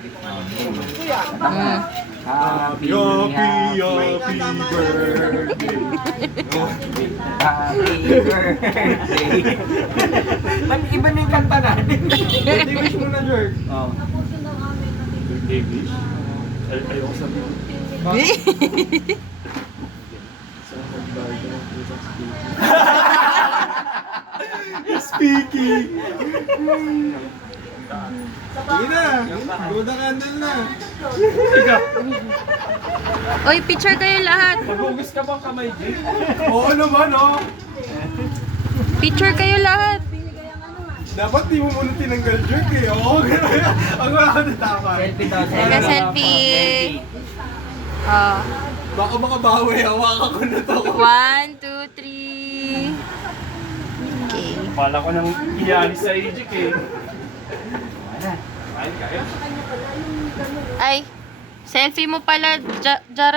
Happy birthday. Ba't iba na yung kanta natin? Birthday wish mo na, Jerk. Birthday wish. Ayoko sabihin. Speaking. Sige na. Blow the candle na. Ikaw, Oy, picture kayo lahat. maghugas ka bang kamay, Jay? Oo naman, oh. Picture kayo lahat. Dapat di mo muna tinanggal, Jerk, eh. Oo, gano'n. Ang wala ka na tama. Selfie daw, Selfie. Selfie. Oh. Baka makabawi. Hawakan ko na to. 1, 2, 3. Okay. Pala ko nang iyalis sa Egypt eh. Kain kayo? Ay, selfie mo pala, Jara.